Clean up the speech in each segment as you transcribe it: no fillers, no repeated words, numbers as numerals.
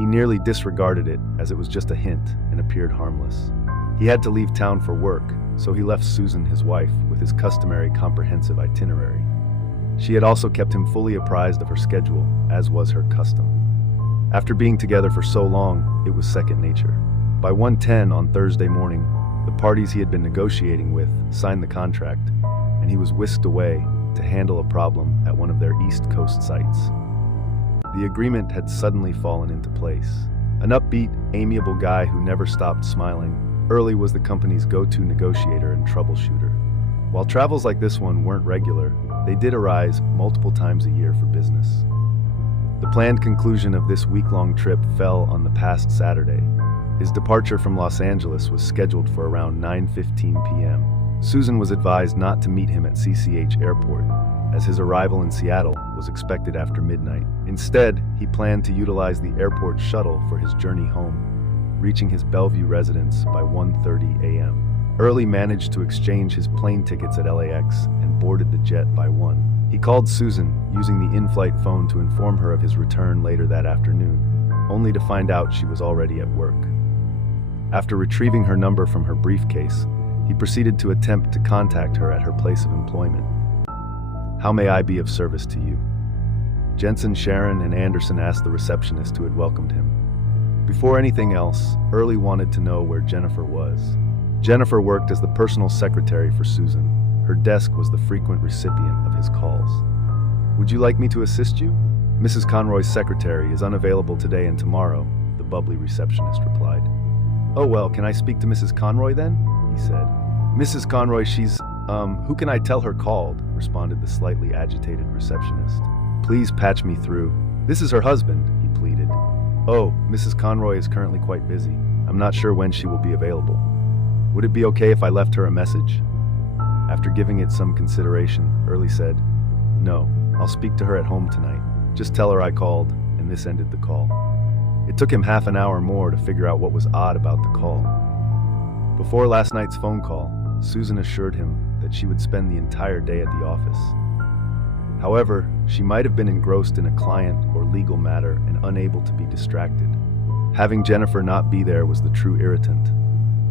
He nearly disregarded it as it was just a hint and appeared harmless. He had to leave town for work, so he left Susan, his wife, with his customary comprehensive itinerary. She had also kept him fully apprised of her schedule, as was her custom. After being together for so long, it was second nature. By 1:10 on Thursday morning, the parties he had been negotiating with signed the contract, and he was whisked away to handle a problem at one of their East Coast sites. The agreement had suddenly fallen into place. An upbeat, amiable guy who never stopped smiling, Early was the company's go-to negotiator and troubleshooter. While travels like this one weren't regular, they did arise multiple times a year for business. The planned conclusion of this week-long trip fell on the past Saturday. His departure from Los Angeles was scheduled for around 9:15 p.m. Susan was advised not to meet him at CCH Airport, as his arrival in Seattle was expected after midnight. Instead, he planned to utilize the airport shuttle for his journey home, reaching his Bellevue residence by 1:30 a.m. Early managed to exchange his plane tickets at LAX and boarded the jet by 1. He called Susan using the in-flight phone to inform her of his return later that afternoon, only to find out she was already at work. After retrieving her number from her briefcase, he proceeded to attempt to contact her at her place of employment. "How may I be of service to you?" Jensen, Sharon, and Anderson asked the receptionist who had welcomed him. Before anything else, Early wanted to know where Jennifer was. Jennifer worked as the personal secretary for Susan. Her desk was the frequent recipient of his calls. "Would you like me to assist you?" "Mrs. Conroy's secretary is unavailable today and tomorrow," the bubbly receptionist replied. "Oh well, can I speak to Mrs. Conroy then?" he said. "Mrs. Conroy, she's, who can I tell her called?" responded the slightly agitated receptionist. "Please patch me through. This is her husband," he pleaded. "Oh, Mrs. Conroy is currently quite busy. I'm not sure when she will be available. Would it be okay if I left her a message?" After giving it some consideration, Early said, "No, I'll speak to her at home tonight. Just tell her I called," and this ended the call. It took him half an hour more to figure out what was odd about the call. Before last night's phone call, Susan assured him that she would spend the entire day at the office. However, she might have been engrossed in a client or legal matter and unable to be distracted. Having Jennifer not be there was the true irritant.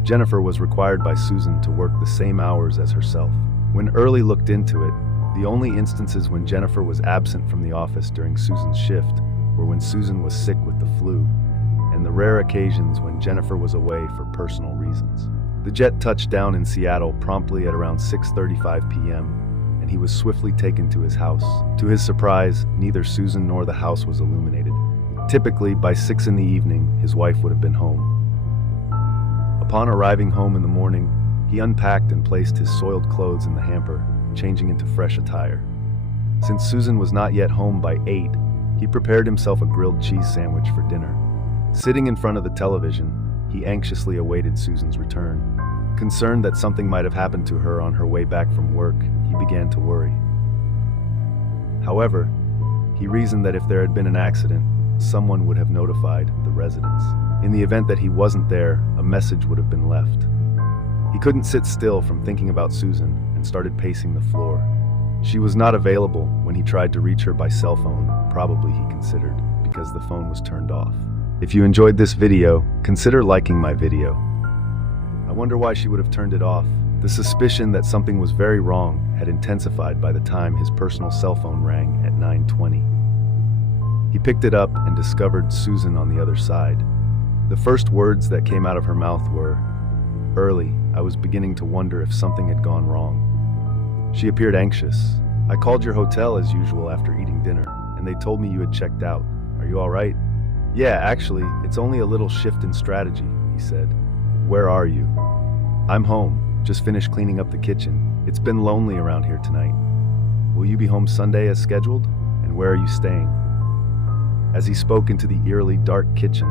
Jennifer was required by Susan to work the same hours as herself. When Early looked into it, the only instances when Jennifer was absent from the office during Susan's shift were when Susan was sick with the flu, and the rare occasions when Jennifer was away for personal reasons. The jet touched down in Seattle promptly at around 6:35 p.m., and he was swiftly taken to his house. To his surprise, neither Susan nor the house was illuminated. Typically, by 6 in the evening, his wife would have been home. Upon arriving home in the morning, he unpacked and placed his soiled clothes in the hamper, changing into fresh attire. Since Susan was not yet home by 8, he prepared himself a grilled cheese sandwich for dinner. Sitting in front of the television, he anxiously awaited Susan's return. Concerned that something might have happened to her on her way back from work, he began to worry. However, he reasoned that if there had been an accident, someone would have notified the residents. In the event that he wasn't there, a message would have been left. He couldn't sit still from thinking about Susan and started pacing the floor. She was not available when he tried to reach her by cell phone, probably he considered, because the phone was turned off. If you enjoyed this video, consider liking my video. I wonder why she would have turned it off. The suspicion that something was very wrong had intensified by the time his personal cell phone rang at 9:20. He picked it up and discovered Susan on the other side. The first words that came out of her mouth were, "Early, I was beginning to wonder if something had gone wrong." She appeared anxious. "I called your hotel as usual after eating dinner, and they told me you had checked out. Are you all right?" "Yeah, actually, it's only a little shift in strategy," he said. "Where are you?" "I'm home. Just finished cleaning up the kitchen. It's been lonely around here tonight." "Will you be home Sunday as scheduled? And where are you staying?" As he spoke into the eerily dark kitchen,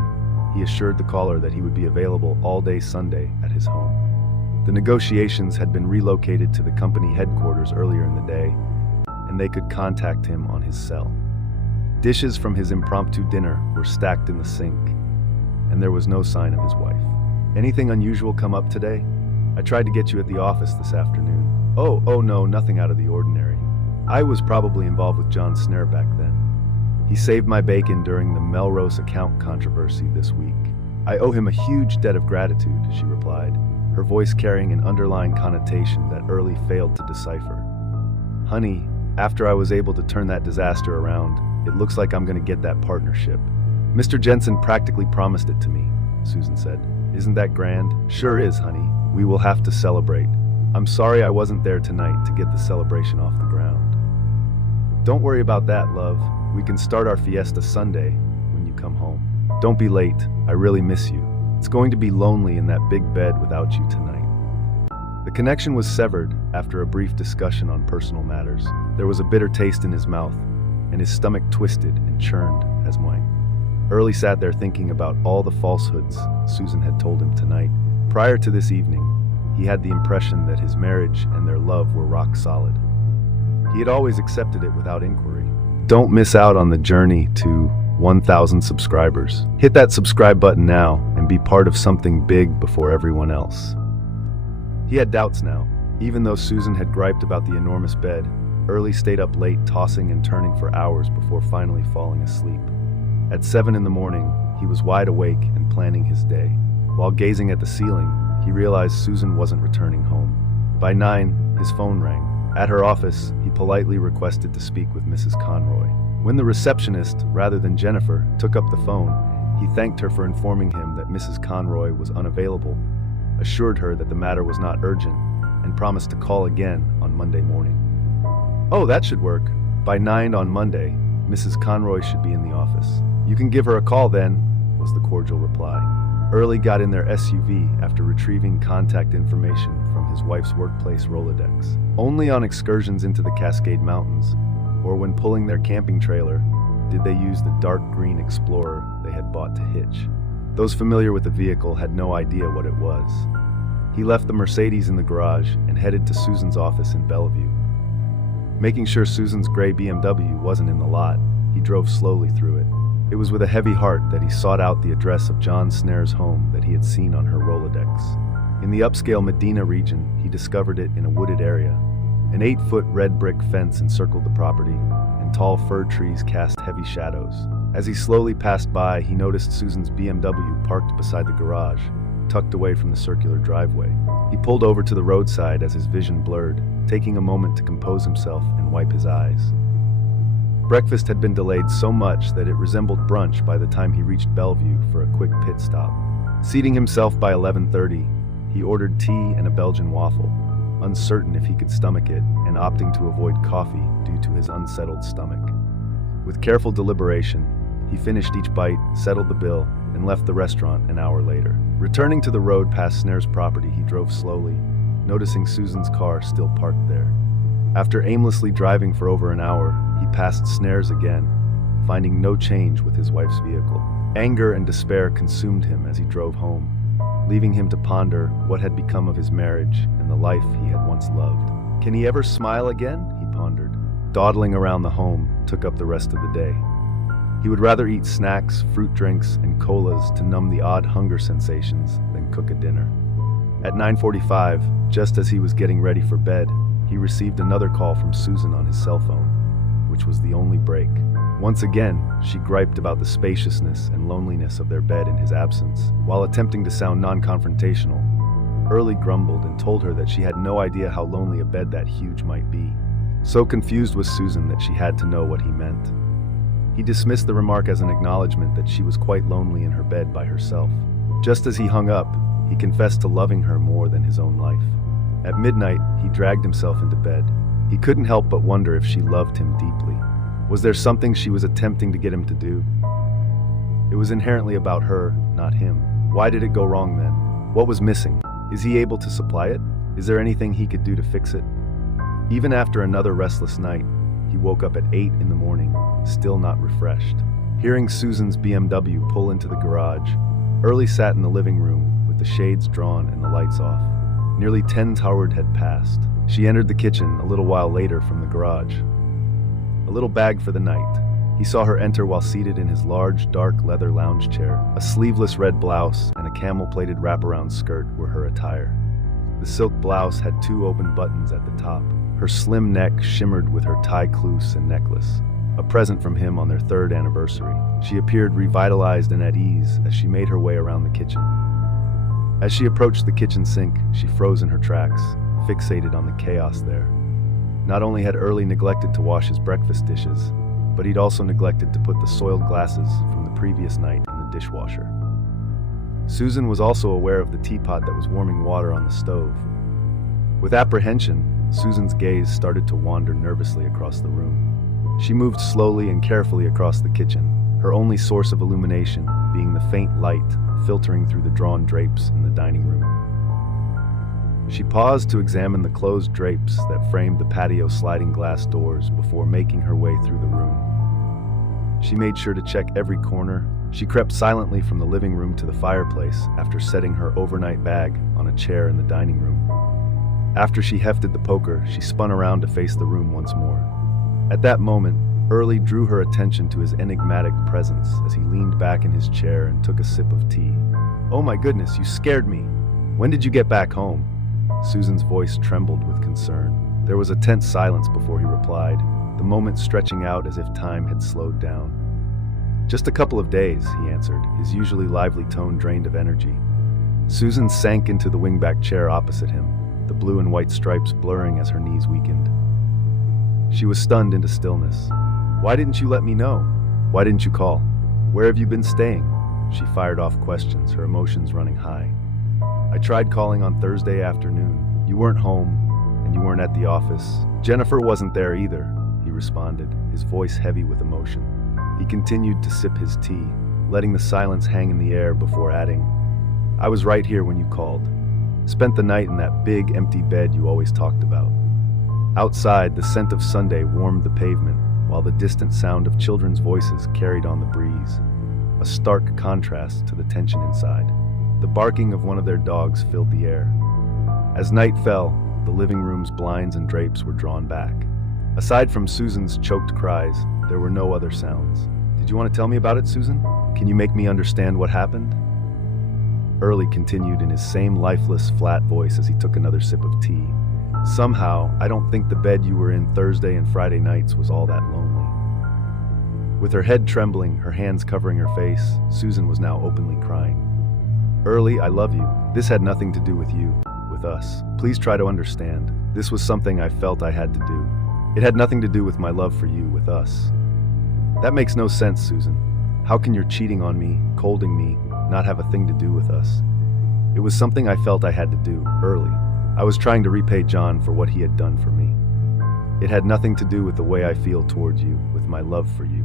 he assured the caller that he would be available all day Sunday at his home. The negotiations had been relocated to the company headquarters earlier in the day, and they could contact him on his cell. Dishes from his impromptu dinner were stacked in the sink, and there was no sign of his wife. "Anything unusual come up today? I tried to get you at the office this afternoon." Oh no, nothing out of the ordinary. I was probably involved with John Snare back then." He saved my bacon during the Melrose account controversy this week. I owe him a huge debt of gratitude, she replied, her voice carrying an underlying connotation that Early failed to decipher. Honey, after I was able to turn that disaster around, it looks like I'm going to get that partnership. Mr. Jensen practically promised it to me, Susan said. Isn't that grand? Sure is, honey. We will have to celebrate. I'm sorry I wasn't there tonight to get the celebration off the ground. Don't worry about that, love. We can start our fiesta Sunday when you come home. Don't be late. I really miss you. It's going to be lonely in that big bed without you tonight. The connection was severed after a brief discussion on personal matters. There was a bitter taste in his mouth, and his stomach twisted and churned as mine. Early sat there thinking about all the falsehoods Susan had told him tonight. Prior to this evening, he had the impression that his marriage and their love were rock solid. He had always accepted it without inquiry. Don't miss out on the journey to 1,000 subscribers. Hit that subscribe button now and be part of something big before everyone else. He had doubts now. Even though Susan had griped about the enormous bed, Early stayed up late tossing and turning for hours before finally falling asleep. At 7 in the morning, he was wide awake and planning his day. While gazing at the ceiling, he realized Susan wasn't returning home. By 9, his phone rang. At her office, he politely requested to speak with Mrs. Conroy. When the receptionist, rather than Jennifer, took up the phone, he thanked her for informing him that Mrs. Conroy was unavailable, assured her that the matter was not urgent, and promised to call again on Monday morning. Oh, that should work. By 9 on Monday, Mrs. Conroy should be in the office. You can give her a call then, was the cordial reply. Early got in their SUV after retrieving contact information from his wife's workplace Rolodex. Only on excursions into the Cascade Mountains, or when pulling their camping trailer, did they use the dark green Explorer they had bought to hitch. Those familiar with the vehicle had no idea what it was. He left the Mercedes in the garage and headed to Susan's office in Bellevue. Making sure Susan's gray BMW wasn't in the lot, he drove slowly through it. It was with a heavy heart that he sought out the address of John Snare's home that he had seen on her Rolodex. In the upscale Medina region, he discovered it in a wooded area. An 8-foot red brick fence encircled the property, and tall fir trees cast heavy shadows. As he slowly passed by, he noticed Susan's BMW parked beside the garage, tucked away from the circular driveway. He pulled over to the roadside as his vision blurred, taking a moment to compose himself and wipe his eyes. Breakfast had been delayed so much that it resembled brunch by the time he reached Bellevue for a quick pit stop. Seating himself by 11:30, he ordered tea and a Belgian waffle, uncertain if he could stomach it and opting to avoid coffee due to his unsettled stomach. With careful deliberation, he finished each bite, settled the bill, and left the restaurant an hour later. Returning to the road past Snare's property, he drove slowly, noticing Susan's car still parked there. After aimlessly driving for over an hour, he passed Snare's again, finding no change with his wife's vehicle. Anger and despair consumed him as he drove home, leaving him to ponder what had become of his marriage and the life he had once loved. Can he ever smile again? He pondered. Dawdling around the home took up the rest of the day. He would rather eat snacks, fruit drinks, and colas to numb the odd hunger sensations than cook a dinner. At 9:45, just as he was getting ready for bed, he received another call from Susan on his cell phone, which was the only break. Once again, she griped about the spaciousness and loneliness of their bed in his absence. While attempting to sound non-confrontational, Early grumbled and told her that she had no idea how lonely a bed that huge might be. So confused was Susan that she had to know what he meant. He dismissed the remark as an acknowledgement that she was quite lonely in her bed by herself. Just as he hung up, he confessed to loving her more than his own life. At midnight, he dragged himself into bed. He couldn't help but wonder if she loved him deeply. Was there something she was attempting to get him to do? It was inherently about her, not him. Why did it go wrong then? What was missing? Is he able to supply it? Is there anything he could do to fix it? Even after another restless night, he woke up at 8 in the morning, still not refreshed. Hearing Susan's BMW pull into the garage, Early sat in the living room with the shades drawn and the lights off. Nearly 10 hours had passed. She entered the kitchen a little while later from the garage. A little bag for the night. He saw her enter while seated in his large, dark leather lounge chair. A sleeveless red blouse and a camel-plated wraparound skirt were her attire. The silk blouse had 2 open buttons at the top. Her slim neck shimmered with her tie clouse and necklace. a present from him on their 3rd anniversary. She appeared revitalized and at ease as she made her way around the kitchen. As she approached the kitchen sink, she froze in her tracks, fixated on the chaos there. Not only had Early neglected to wash his breakfast dishes, but he'd also neglected to put the soiled glasses from the previous night in the dishwasher. Susan was also aware of the teapot that was warming water on the stove. With apprehension, Susan's gaze started to wander nervously across the room. She moved slowly and carefully across the kitchen, her only source of illumination being the faint light filtering through the drawn drapes in the dining room. She paused to examine the closed drapes that framed the patio sliding glass doors before making her way through the room. She made sure to check every corner. She crept silently from the living room to the fireplace after setting her overnight bag on a chair in the dining room. After she hefted the poker, she spun around to face the room once more. At that moment, Early drew her attention to his enigmatic presence as he leaned back in his chair and took a sip of tea. "Oh my goodness, you scared me. When did you get back home?" Susan's voice trembled with concern. There was a tense silence before he replied, the moment stretching out as if time had slowed down. "Just a couple of days," he answered, his usually lively tone drained of energy. Susan sank into the wingback chair opposite him, the blue and white stripes blurring as her knees weakened. She was stunned into stillness. "Why didn't you let me know? Why didn't you call? Where have you been staying?" She fired off questions, her emotions running high. "I tried calling on Thursday afternoon. You weren't home, and you weren't at the office. Jennifer wasn't there either," he responded, his voice heavy with emotion. He continued to sip his tea, letting the silence hang in the air before adding, "I was right here when you called. Spent the night in that big, empty bed you always talked about." Outside, the scent of Sunday warmed the pavement, while the distant sound of children's voices carried on the breeze, a stark contrast to the tension inside. The barking of one of their dogs filled the air. As night fell, the living room's blinds and drapes were drawn back. Aside from Susan's choked cries, there were no other sounds. "Did you want to tell me about it, Susan? Can you make me understand what happened?" Early continued in his same lifeless, flat voice as he took another sip of tea. "Somehow, I don't think the bed you were in Thursday and Friday nights was all that lonely." With her head trembling, her hands covering her face, Susan was now openly crying. "Early, I love you. This had nothing to do with you, with us. Please try to understand. This was something I felt I had to do. It had nothing to do with my love for you, with us." "That makes no sense, Susan. How can your cheating on me, colding me, not have a thing to do with us?" "It was something I felt I had to do, Early. I was trying to repay John for what he had done for me. It had nothing to do with the way I feel towards you, with my love for you."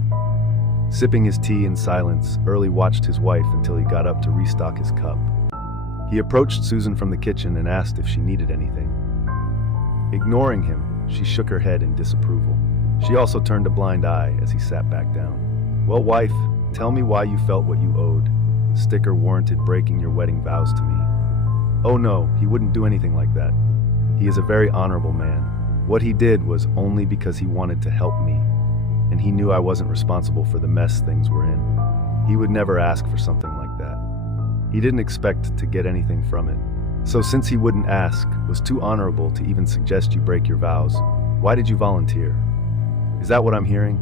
Sipping his tea in silence, Early watched his wife until he got up to restock his cup. He approached Susan from the kitchen and asked if she needed anything. Ignoring him, she shook her head in disapproval. She also turned a blind eye as he sat back down. "Well, wife, tell me why you felt what you owed. Sticker warranted breaking your wedding vows to me." "Oh no, he wouldn't do anything like that. He is a very honorable man. What he did was only because he wanted to help me, and he knew I wasn't responsible for the mess things were in. He would never ask for something like that. He didn't expect to get anything from it. So since he wouldn't ask, was too honorable to even suggest you break your vows, why did you volunteer? Is that what I'm hearing?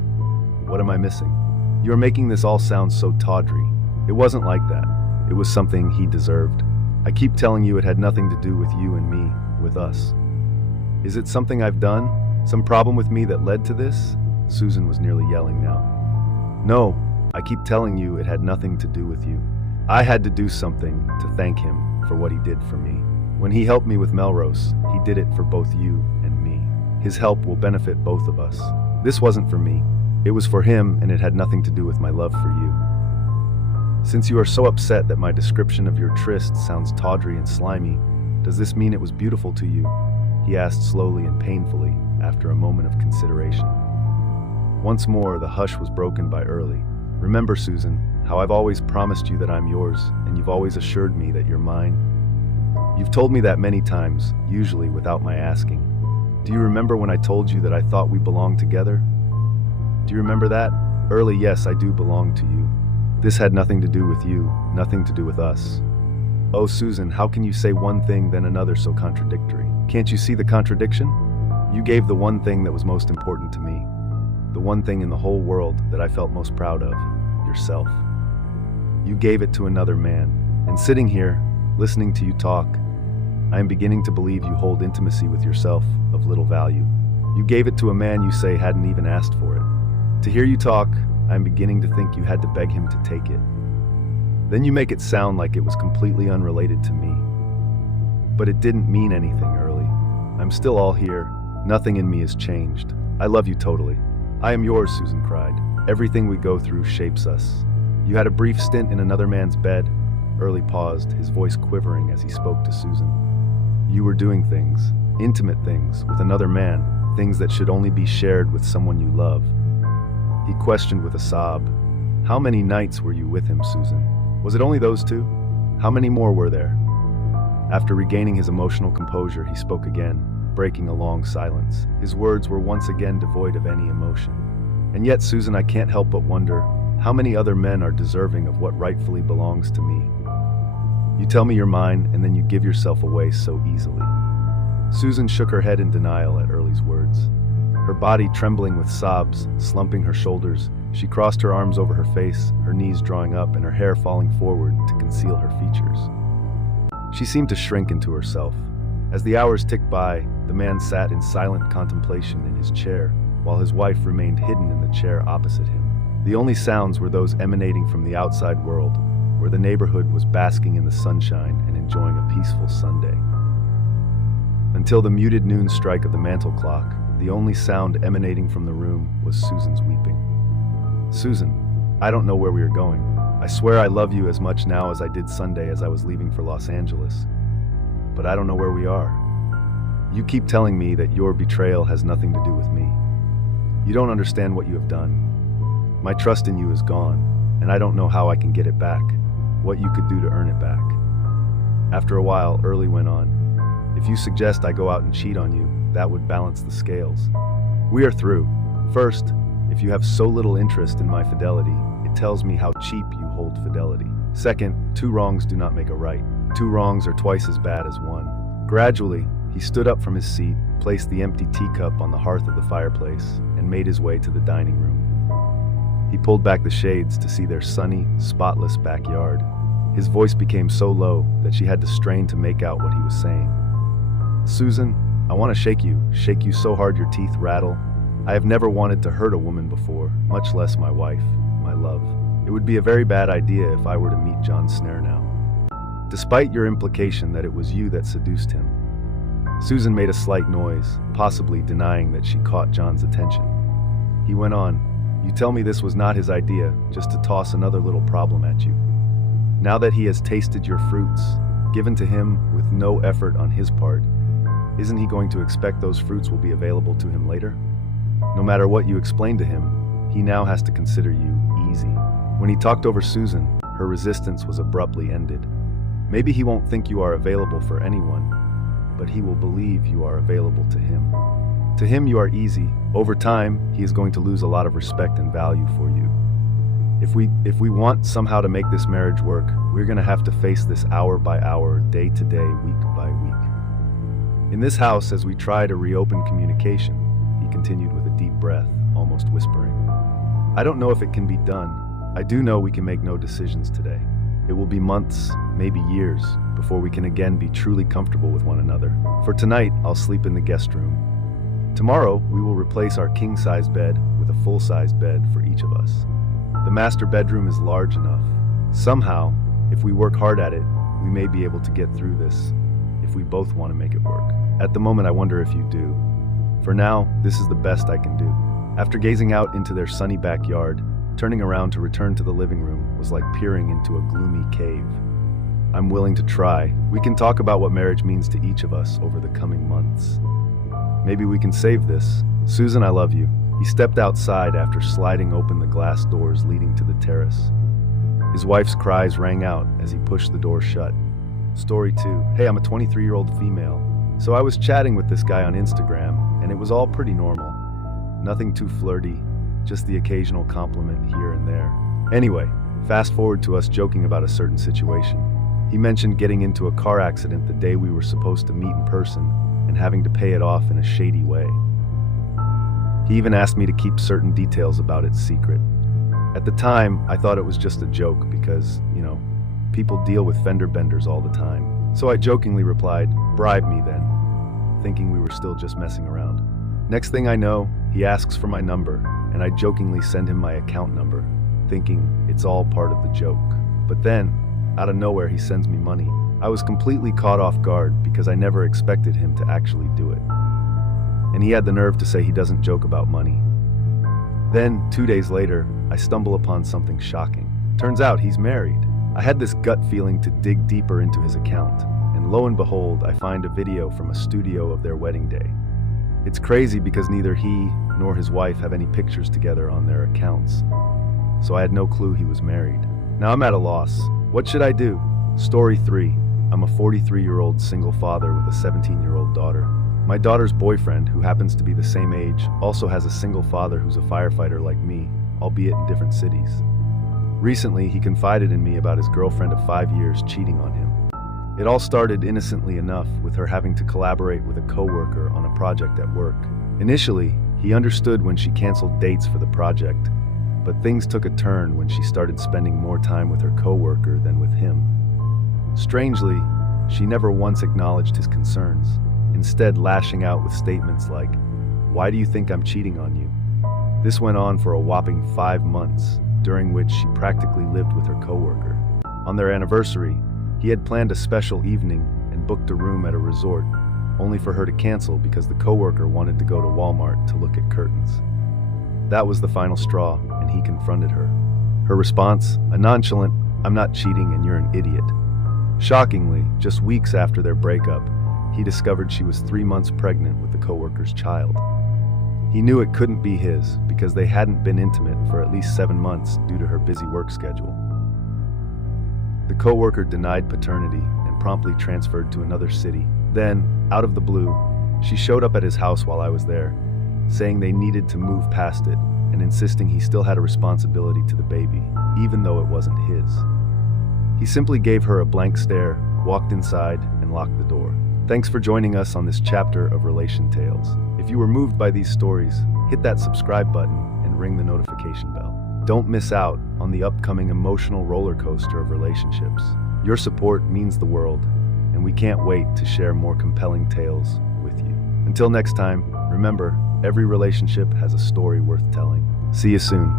What am I missing? You're making this all sound so tawdry. It wasn't like that. It was something he deserved. I keep telling you it had nothing to do with you and me, with us. Is it something I've done? Some problem with me that led to this?" Susan was nearly yelling now. "No, I keep telling you it had nothing to do with you. I had to do something to thank him for what he did for me. When he helped me with Melrose, he did it for both you and me. His help will benefit both of us. This wasn't for me. It was for him, and it had nothing to do with my love for you. Since you are so upset that my description of your tryst sounds tawdry and slimy, does this mean it was beautiful to you?" he asked slowly and painfully after a moment of consideration. Once more, the hush was broken by Early. "Remember, Susan, how I've always promised you that I'm yours, and you've always assured me that you're mine? You've told me that many times, usually without my asking. Do you remember when I told you that I thought we belonged together? Do you remember that? Early, yes, I do belong to you. This had nothing to do with you, nothing to do with us." "Oh, Susan, how can you say one thing then another so contradictory? Can't you see the contradiction? You gave the one thing that was most important to me. the one thing in the whole world that I felt most proud of, yourself. You gave it to another man, and sitting here, listening to you talk, I am beginning to believe you hold intimacy with yourself of little value. You gave it to a man you say hadn't even asked for it. To hear you talk, I am beginning to think you had to beg him to take it. Then you make it sound like it was completely unrelated to me. But it didn't mean anything, Early. I'm still all here. Nothing in me has changed. I love you totally. I am yours, Susan cried. Everything we go through shapes us. You had a brief stint in another man's bed. Early paused, his voice quivering as he spoke to Susan. You were doing things, intimate things, with another man, things that should only be shared with someone you love. He questioned with a sob. How many nights were you with him, Susan? Was it only those two? How many more were there? After regaining his emotional composure, he spoke again, breaking a long silence. His words were once again devoid of any emotion. And yet, Susan, I can't help but wonder, how many other men are deserving of what rightfully belongs to me? You tell me you're mine, and then you give yourself away so easily. Susan shook her head in denial at Early's words. Her body trembling with sobs, slumping her shoulders, she crossed her arms over her face, her knees drawing up and her hair falling forward to conceal her features. She seemed to shrink into herself. As the hours ticked by, the man sat in silent contemplation in his chair, while his wife remained hidden in the chair opposite him. The only sounds were those emanating from the outside world, where the neighborhood was basking in the sunshine and enjoying a peaceful Sunday. Until the muted noon strike of the mantel clock, the only sound emanating from the room was Susan's weeping. Susan, I don't know where we are going. I swear I love you as much now as I did Sunday as I was leaving for Los Angeles. But I don't know where we are. You keep telling me that your betrayal has nothing to do with me. You don't understand what you have done. My trust in you is gone, and I don't know how I can get it back, what you could do to earn it back. After a while, Early went on. If you suggest I go out and cheat on you, that would balance the scales. We are through. First, if you have so little interest in my fidelity, it tells me how cheap you hold fidelity. Second, two wrongs do not make a right. Two wrongs are twice as bad as one. Gradually, he stood up from his seat, placed the empty teacup on the hearth of the fireplace, and made his way to the dining room. He pulled back the shades to see their sunny, spotless backyard. His voice became so low that she had to strain to make out what he was saying. Susan, I want to shake you so hard your teeth rattle. I have never wanted to hurt a woman before, much less my wife, my love. It would be a very bad idea if I were to meet John Snare now. Despite your implication that it was you that seduced him. Susan made a slight noise, possibly denying that she caught John's attention. He went on, you tell me this was not his idea, just to toss another little problem at you. Now that he has tasted your fruits, given to him with no effort on his part, isn't he going to expect those fruits will be available to him later? No matter what you explain to him, he now has to consider you easy. When he talked over Susan, her resistance was abruptly ended. Maybe he won't think you are available for anyone, but he will believe you are available to him. To him, you are easy. Over time, he is going to lose a lot of respect and value for you. If we want somehow to make this marriage work, we're going to have to face this hour by hour, day to day, week by week. In this house, as we try to reopen communication, he continued with a deep breath, almost whispering. I don't know if it can be done. I do know we can make no decisions today. It will be months, maybe years, before we can again be truly comfortable with one another. For tonight, I'll sleep in the guest room. Tomorrow, we will replace our king-size bed with a full-size bed for each of us. The master bedroom is large enough. Somehow, if we work hard at it, we may be able to get through this, if we both want to make it work. At the moment, I wonder if you do. For now, this is the best I can do. After gazing out into their sunny backyard, turning around to return to the living room was like peering into a gloomy cave. I'm willing to try. We can talk about what marriage means to each of us over the coming months. Maybe we can save this. Susan, I love you. He stepped outside after sliding open the glass doors leading to the terrace. His wife's cries rang out as he pushed the door shut. Story 2. Hey, I'm a 23-year-old female. So I was chatting with this guy on Instagram, and it was all pretty normal. Nothing too flirty, just the occasional compliment here and there. Anyway, fast forward to us joking about a certain situation. He mentioned getting into a car accident the day we were supposed to meet in person and having to pay it off in a shady way. He even asked me to keep certain details about it secret. At the time, I thought it was just a joke because, people deal with fender benders all the time. So I jokingly replied, "Bribe me then," thinking we were still just messing around. Next thing I know, he asks for my number, and I jokingly send him my account number, thinking it's all part of the joke. But then, out of nowhere, he sends me money. I was completely caught off guard because I never expected him to actually do it. And he had the nerve to say he doesn't joke about money. Then, 2 days later, I stumble upon something shocking. Turns out he's married. I had this gut feeling to dig deeper into his account, and lo and behold, I find a video from a studio of their wedding day. It's crazy because neither he nor his wife have any pictures together on their accounts, so I had no clue he was married. Now I'm at a loss. What should I do? Story 3. I'm a 43-year-old single father with a 17-year-old daughter. My daughter's boyfriend, who happens to be the same age, also has a single father who's a firefighter like me, albeit in different cities. Recently, he confided in me about his girlfriend of 5 years cheating on him. It all started innocently enough with her having to collaborate with a coworker on a project at work. Initially, he understood when she canceled dates for the project, but things took a turn when she started spending more time with her coworker than with him. Strangely, she never once acknowledged his concerns, instead lashing out with statements like, "Why do you think I'm cheating on you?" This went on for a whopping 5 months, during which she practically lived with her coworker. On their anniversary, he had planned a special evening and booked a room at a resort, only for her to cancel because the coworker wanted to go to Walmart to look at curtains. That was the final straw, and he confronted her. Her response, a nonchalant, "I'm not cheating and you're an idiot." Shockingly, just weeks after their breakup, he discovered she was 3 months pregnant with the coworker's child. He knew it couldn't be his because they hadn't been intimate for at least 7 months due to her busy work schedule. The coworker denied paternity and promptly transferred to another city. Then, out of the blue, she showed up at his house while I was there, saying they needed to move past it and insisting he still had a responsibility to the baby, even though it wasn't his. He simply gave her a blank stare, walked inside, and locked the door. Thanks for joining us on this chapter of Relation Tales. If you were moved by these stories, hit that subscribe button and ring the notification bell. Don't miss out on the upcoming emotional roller coaster of relationships. Your support means the world, and we can't wait to share more compelling tales with you. Until next time, remember, every relationship has a story worth telling. See you soon.